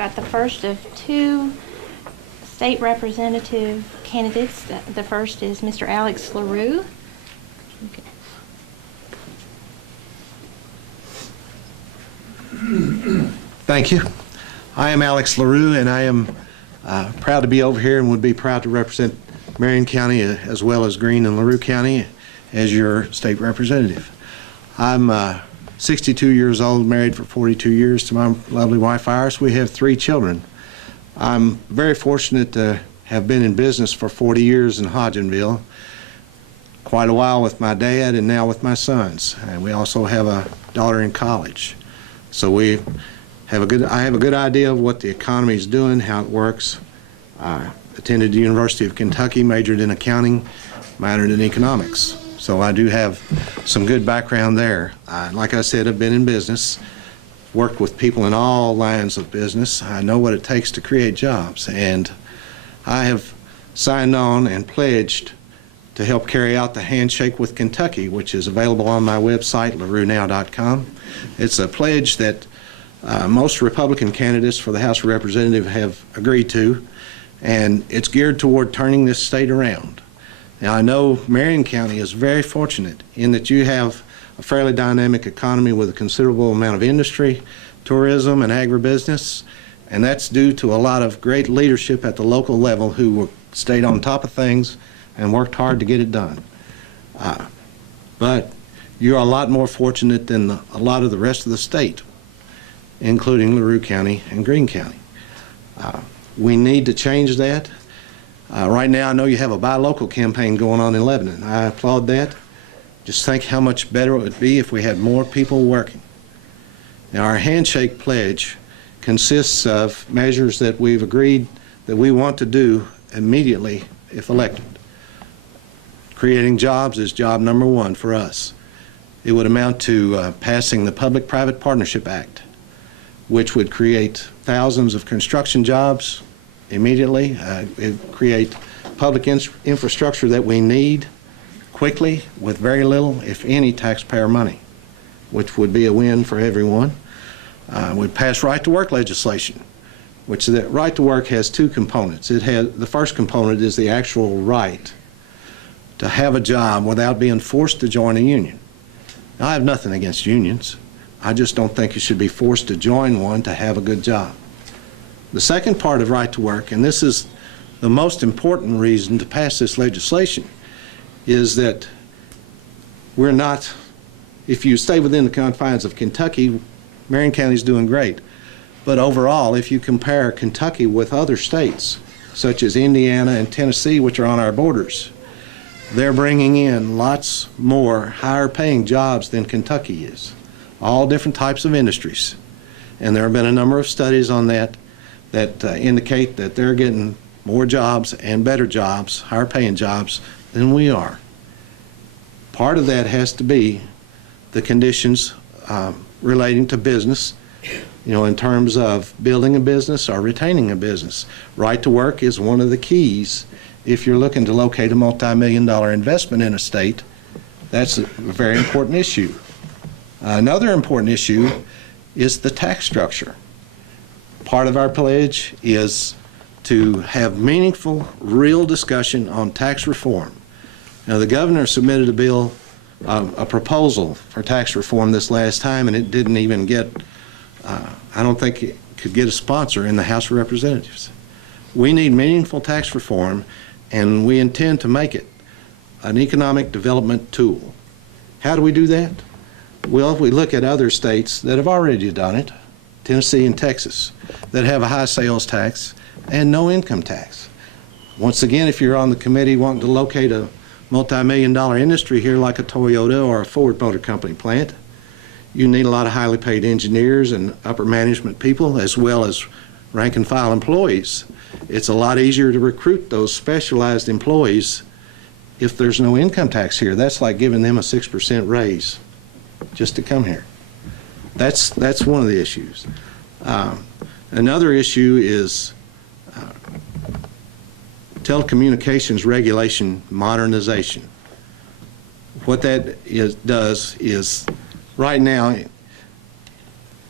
got the first of two state representative candidates. The first is Mr. Alex LaRue. Okay. Thank you. I am Alex LaRue, and I am proud to be over here and would be proud to represent Marion County as well as Greene and LaRue County as your state representative. I'm 62 years old, married for 42 years to my lovely wife Iris. We have 3 children. I'm very fortunate to have been in business for 40 years in Hodgenville, quite a while with my dad and now with my sons. And we also have a daughter in college. So I have a good idea of what the economy is doing, how it works. I attended the University of Kentucky, majored in accounting, minored in economics. So I do have some good background there. Like I said, I've been in business, worked with people in all lines of business. I know what it takes to create jobs, and I have signed on and pledged to help carry out the Handshake with Kentucky, which is available on my website, laruenow.com. It's a pledge that most Republican candidates for the House of Representatives have agreed to, and it's geared toward turning this state around. Now, I know Marion County is very fortunate in that you have a fairly dynamic economy with a considerable amount of industry, tourism, and agribusiness, and that's due to a lot of great leadership at the local level who stayed on top of things and worked hard to get it done. But you're a lot more fortunate than a lot of the rest of the state, including LaRue County and Greene County. We need to change that. Right now, I know you have a buy local campaign going on in Lebanon. I applaud that. Just think how much better it would be if we had more people working. Now, our Handshake pledge consists of measures that we've agreed that we want to do immediately if elected. Creating jobs is job number 1 for us. It would amount to passing the Public-Private Partnership Act, which would create thousands of construction jobs immediately. It would create public infrastructure that we need quickly with very little, if any, taxpayer money, which would be a win for everyone. We'd pass right-to-work legislation, which the right-to-work has 2 components. The first component is the actual right to have a job without being forced to join a union. Now, I have nothing against unions. I just don't think you should be forced to join one to have a good job. The second part of right to work, and this is the most important reason to pass this legislation, is that we're not, if you stay within the confines of Kentucky, Marion County's doing great. But overall, if you compare Kentucky with other states, such as Indiana and Tennessee, which are on our borders, they're bringing in lots more higher paying jobs than Kentucky is. All different types of industries. And there have been a number of studies on that indicate that they're getting more jobs and better jobs, higher paying jobs, than we are. Part of that has to be the conditions relating to business, in terms of building a business or retaining a business. Right to work is one of the keys. If you're looking to locate a multi-million-dollar investment in a state, that's a very important issue. Another important issue is the tax structure. Part of our pledge is to have meaningful, real discussion on tax reform. Now, the governor submitted a proposal for tax reform this last time, and it didn't even get, I don't think it could get a sponsor in the House of Representatives. We need meaningful tax reform, and we intend to make it an economic development tool. How do we do that? Well, if we look at other states that have already done it, Tennessee and Texas, that have a high sales tax and no income tax. Once again, if you're on the committee wanting to locate a multi-million-dollar industry here like a Toyota or a Ford Motor Company plant, you need a lot of highly paid engineers and upper management people as well as rank and file employees. It's a lot easier to recruit those specialized employees if there's no income tax here. That's like giving them a 6% raise just to come here. That's one of the issues. Another issue is telecommunications regulation modernization. What that does is, right now,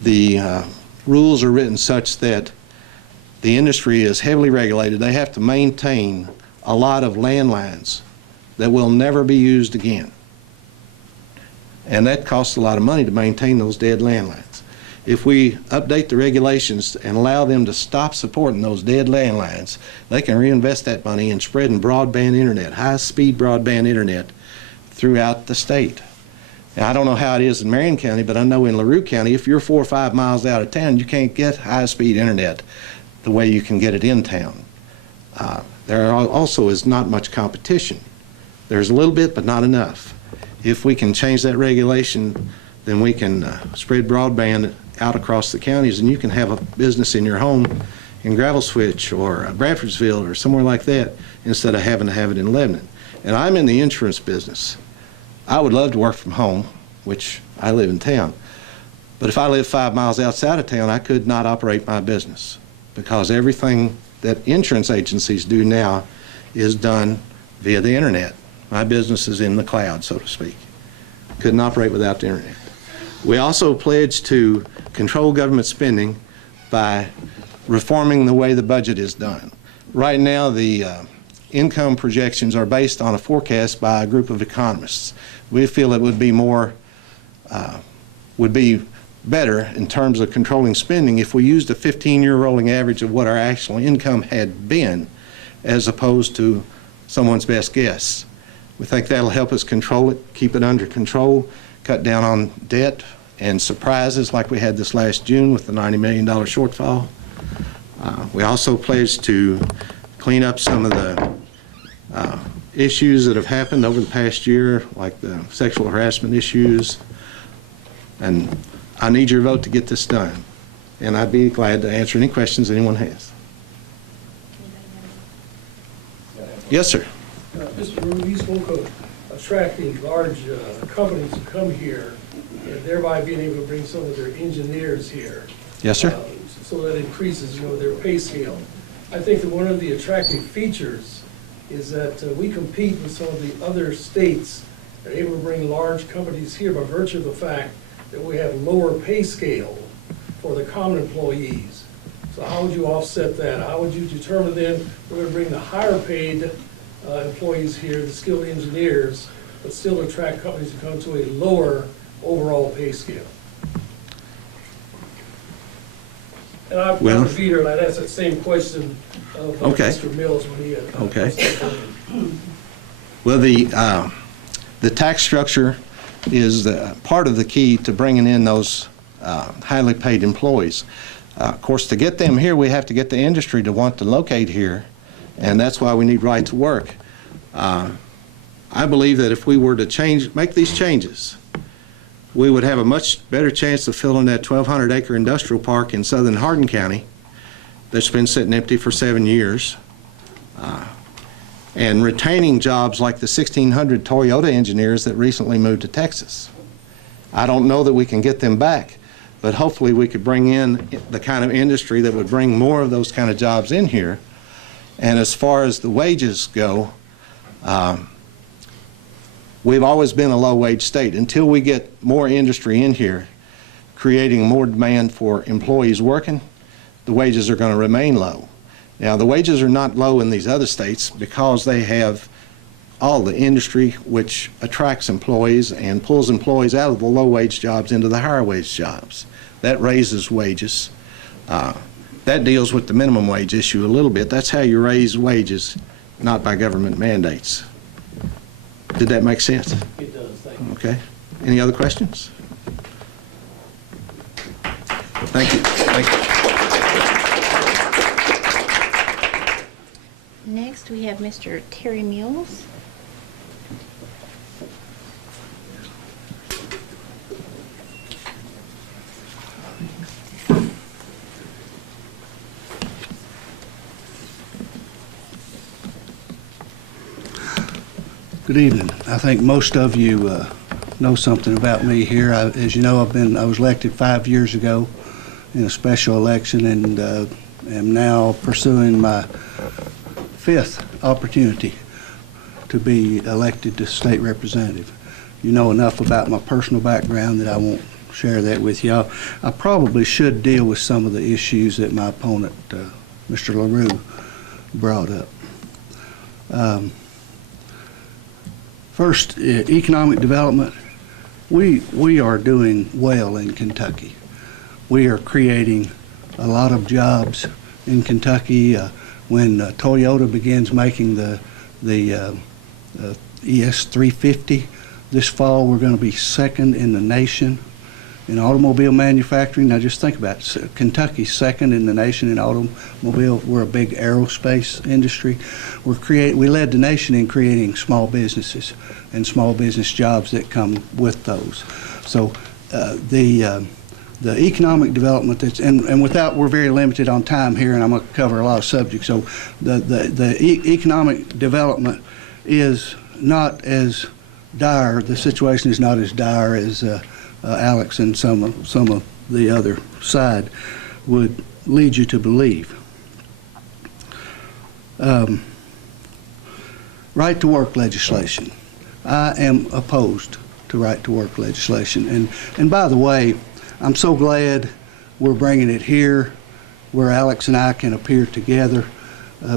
the rules are written such that the industry is heavily regulated. They have to maintain a lot of landlines that will never be used again. And that costs a lot of money to maintain those dead landlines. If we update the regulations and allow them to stop supporting those dead landlines, they can reinvest that money in spreading broadband internet, high-speed broadband internet throughout the state. And I don't know how it is in Marion County, but I know in LaRue County, if you're 4 or 5 miles out of town, you can't get high-speed internet the way you can get it in town. There also is not much competition. There's a little bit, but not enough. If we can change that regulation, then we can spread broadband out across the counties, and you can have a business in your home in Gravel Switch or Bradfordsville or somewhere like that instead of having to have it in Lebanon. And I'm in the insurance business. I would love to work from home, which I live in town. But if I live 5 miles outside of town, I could not operate my business because everything that insurance agencies do now is done via the internet. My business is in the cloud, so to speak. Couldn't operate without the internet. We also pledged to control government spending by reforming the way the budget is done. Right now, the income projections are based on a forecast by a group of economists. We feel it would be better in terms of controlling spending if we used a 15-year rolling average of what our actual income had been as opposed to someone's best guess. We think that'll help us control it, keep it under control, cut down on debt and surprises like we had this last June with the $90 million shortfall. We also pledged to clean up some of the issues that have happened over the past year, like the sexual harassment issues. And I need your vote to get this done. And I'd be glad to answer any questions anyone has. Yes, sir. Mr. Rue, you spoke of attracting large companies to come here and thereby being able to bring some of their engineers here. Yes, sir. So that increases, their pay scale. I think that one of the attractive features is that we compete with some of the other states that are able to bring large companies here by virtue of the fact that we have lower pay scale for the common employees. So how would you offset that? How would you determine then we're going to bring the higher paid employees here, the skilled engineers, but still attract companies to come to a lower overall pay scale? And I'd repeat her, and I'd ask that same question of Mr. Mills when he had. Okay. Well, the tax structure is part of the key to bringing in those highly paid employees. Of course, to get them here, we have to get the industry to want to locate here, and that's why we need right to work. I believe that if we were to make these changes, we would have a much better chance of filling that 1,200-acre industrial park in southern Hardin County that's been sitting empty for 7 years, and retaining jobs like the 1,600 Toyota engineers that recently moved to Texas. I don't know that we can get them back, but hopefully we could bring in the kind of industry that would bring more of those kind of jobs in here. And as far as the wages go, we've always been a low-wage state. Until we get more industry in here, creating more demand for employees working, the wages are going to remain low. Now, the wages are not low in these other states because they have all the industry which attracts employees and pulls employees out of the low-wage jobs into the higher-wage jobs. That raises wages. That deals with the minimum wage issue a little bit. That's how you raise wages, not by government mandates. Did that make sense? It does, thank you. Okay. Any other questions? Thank you. Thank you. Next, we have Mr. Terry Mills. Good evening. I think most of you know something about me here. As you know, I was elected 5 years ago in a special election, and am now pursuing my 5th opportunity to be elected to state representative. You know enough about my personal background that I won't share that with y'all. I probably should deal with some of the issues that my opponent Mr. LaRue brought up. First, economic development. We are doing well in Kentucky. We are creating a lot of jobs in Kentucky. When Toyota begins making the ES350 this fall, we're going to be second in the nation in automobile manufacturing. Now just think about it. Kentucky's second in the nation in automobile. We're a big aerospace industry. We led the nation in creating small businesses and small business jobs that come with those. So the economic development and without, we're very limited on time here, and I'm going to cover a lot of subjects. So the economic development is not as dire. The situation is not as dire as Alex and some of the other side would lead you to believe. Right to work legislation. I am opposed to right to work legislation. And by the way, I'm so glad we're bringing it here where Alex and I can appear together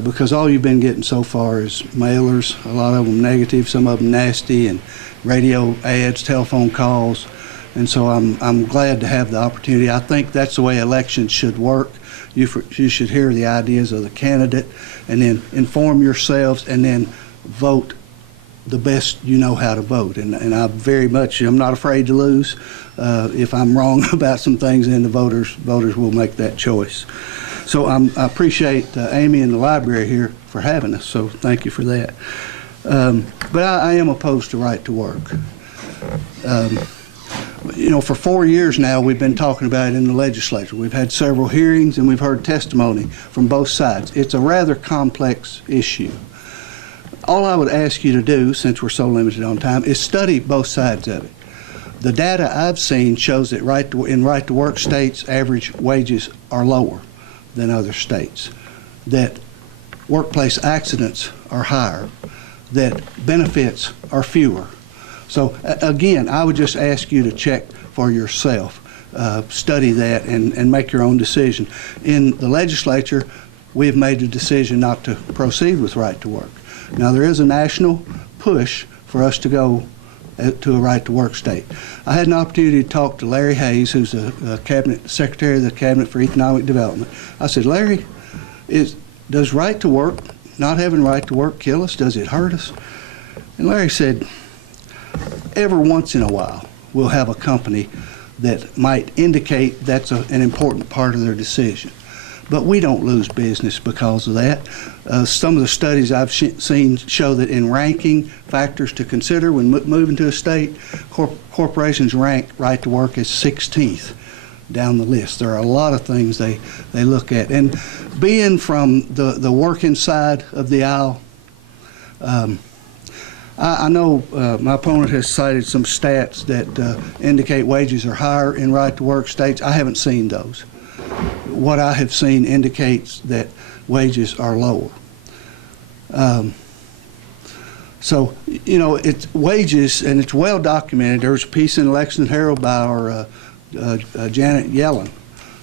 because all you've been getting so far is mailers, a lot of them negative, some of them nasty, and radio ads, telephone calls. And so I'm glad to have the opportunity. I think that's the way elections should work. You should hear the ideas of the candidate and then inform yourselves and then vote the best you know how to vote. And I'm not afraid to lose. If I'm wrong about some things, then the voters will make that choice. So I appreciate Amy and the library here for having us, so thank you for that. But I am opposed to right to work. For 4 years now, we've been talking about it in the legislature. We've had several hearings and we've heard testimony from both sides. It's a rather complex issue. All I would ask you to do, since we're so limited on time, is study both sides of it. The data I've seen shows that in right-to-work states, average wages are lower than other states, that workplace accidents are higher, that benefits are fewer. So again, I would just ask you to check for yourself, study that, and make your own decision. In the legislature, we have made a decision not to proceed with right to work. Now, there is a national push for us to go to a right-to-work state. I had an opportunity to talk to Larry Hayes, who's a cabinet secretary of the Cabinet for Economic Development. I said, Larry, does right to work, not having right to work, kill us? Does it hurt us? And Larry said, every once in a while, we'll have a company that might indicate that's an important part of their decision. But we don't lose business because of that. Some of the studies I've seen show that in ranking factors to consider when moving to a state, corporations rank right to work as 16th down the list. There are a lot of things they look at. And being from the working side of the aisle, I know my opponent has cited some stats that indicate wages are higher in right-to-work states. I haven't seen those. What I have seen indicates that wages are lower. So, it's wages, and it's well documented. There was a piece in Lexington Herald by our Janet Yellen,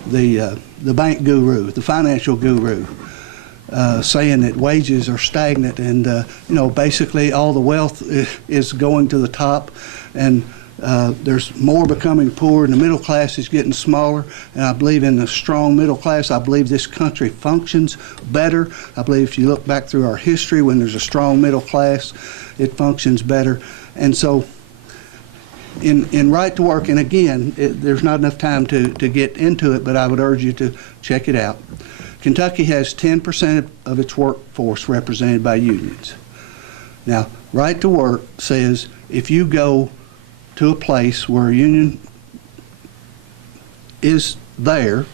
the bank guru, the financial guru, saying that wages are stagnant and, basically all the wealth is going to the top, and there's more becoming poor, and the middle class is getting smaller. And I believe in the strong middle class. I believe this country functions better. I believe if you look back through our history, when there's a strong middle class, it functions better. And so in right to work, and again, there's not enough time to get into it, but I would urge you to check it out. Kentucky has 10% of its workforce represented by unions. Now, right to work says if you go to a place where a union is there,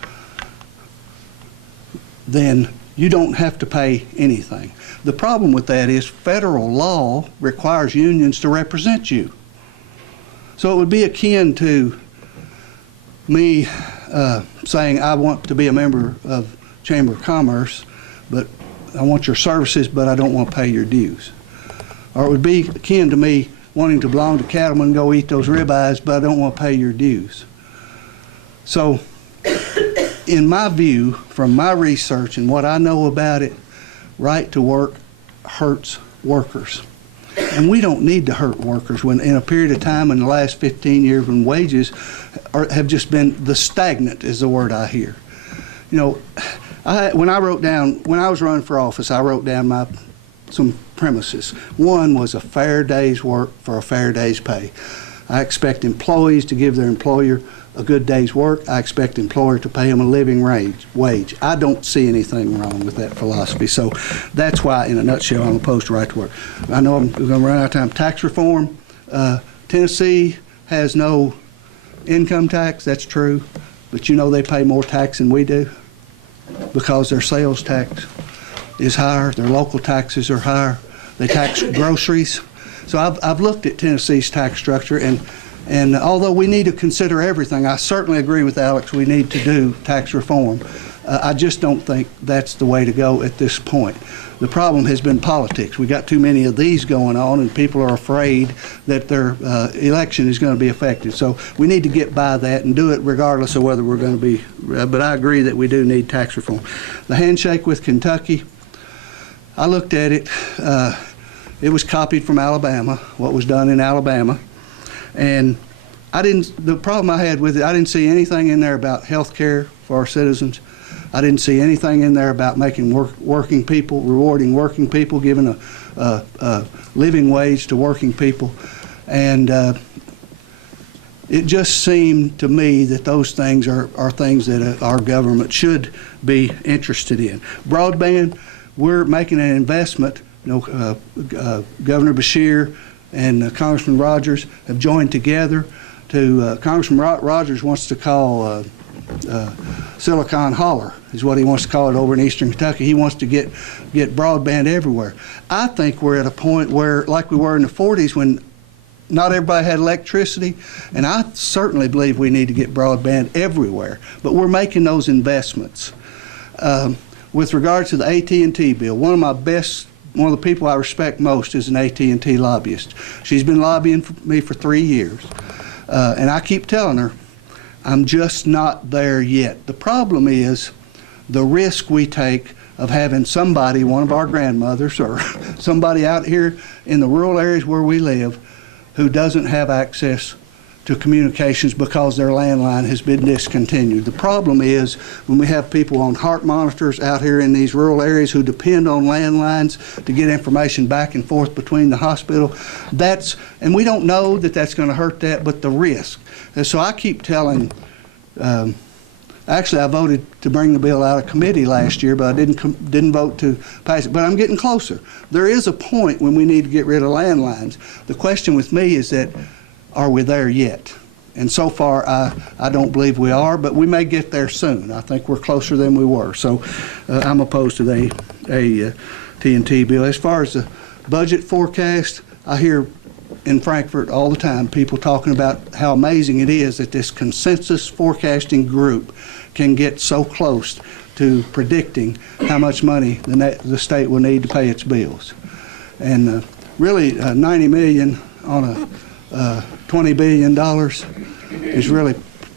then you don't have to pay anything. The problem with that is federal law requires unions to represent you. So it would be akin to me saying I want to be a member of Chamber of Commerce, but I want your services, but I don't want to pay your dues. Or it would be akin to me wanting to belong to Cattlemen and go eat those ribeyes, but I don't want to pay your dues. So in my view, from my research and what I know about it, right to work hurts workers. And we don't need to hurt workers when in a period of time in the last 15 years when wages have just been stagnant is the word I hear. You know, when I was running for office, I wrote down some premises. One was a fair day's work for a fair day's pay. I expect employees to give their employer a good day's work. I expect employer to pay them a living wage. I don't see anything wrong with that philosophy. So that's why, in a nutshell, I'm opposed to right to work. I know I'm going to run out of time. Tax reform. Tennessee has no income tax. That's true. But you know they pay more tax than we do because their sales tax is higher. Their local taxes are higher. They tax groceries. So I've looked at Tennessee's tax structure, and although we need to consider everything, I certainly agree with Alex, we need to do tax reform. I just don't think that's the way to go at this point. The problem has been politics. We got too many of these going on, and people are afraid that their election is going to be affected. So we need to get by that and do it regardless of whether we're going to be, but I agree that we do need tax reform. The handshake with Kentucky, I looked at it. It was copied from Alabama, what was done in Alabama. And the problem I had with it, I didn't see anything in there about health care for our citizens. I didn't see anything in there about making working people, rewarding working people, giving a living wage to working people. And it just seemed to me that those things are things that our government should be interested in. Broadband, we're making an investment. You know, Governor Beshear and Congressman Rogers have joined together to, Congressman Rogers wants to call Silicon Holler, is what he wants to call it over in eastern Kentucky. He wants to get broadband everywhere. I think we're at a point where, like we were in the 40s when not everybody had electricity, and I certainly believe we need to get broadband everywhere, but we're making those investments. With regard to the AT&T bill, one of the people I respect most is an AT&T lobbyist. She's been lobbying for me for 3 years. And I keep telling her, I'm just not there yet. The problem is the risk we take of having somebody, one of our grandmothers or somebody out here in the rural areas where we live, who doesn't have access to communications because their landline has been discontinued. The problem is when we have people on heart monitors out here in these rural areas who depend on landlines to get information back and forth between the hospital, and we don't know that that's going to hurt that, but the risk. And so I keep telling, actually I voted to bring the bill out of committee last year, but I didn't vote to pass it, but I'm getting closer. There is a point when we need to get rid of landlines. The question with me is that, are we there yet? And so far, I don't believe we are, but we may get there soon. I think we're closer than we were. So I'm opposed to the AT&T bill. As far as the budget forecast, I hear in Frankfurt all the time people talking about how amazing it is that this consensus forecasting group can get so close to predicting how much money the state will need to pay its bills. And really, $90 million on a $20 billion is really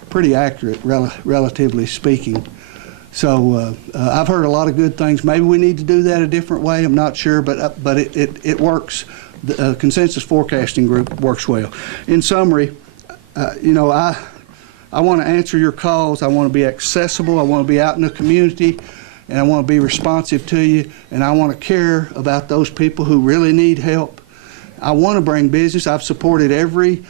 pretty accurate, relatively speaking. So I've heard a lot of good things. Maybe we need to do that a different way. I'm not sure, but it works. The consensus forecasting group works well. In summary, you know, I want to answer your calls. I want to be accessible. I want to be out in the community, and I want to be responsive to you, and I want to care about those people who really need help. I want to bring business. I've supported every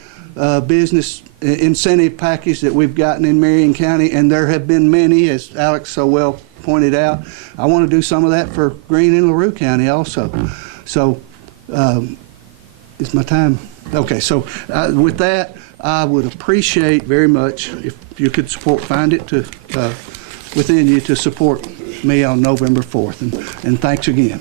business incentive package that we've gotten in Marion County, and there have been many, as Alex so well pointed out. I want to do some of that for Greene and LaRue County also. So is my time? Okay, so with that, I would appreciate very much if you could find it within you to support me on November 4th, and thanks again.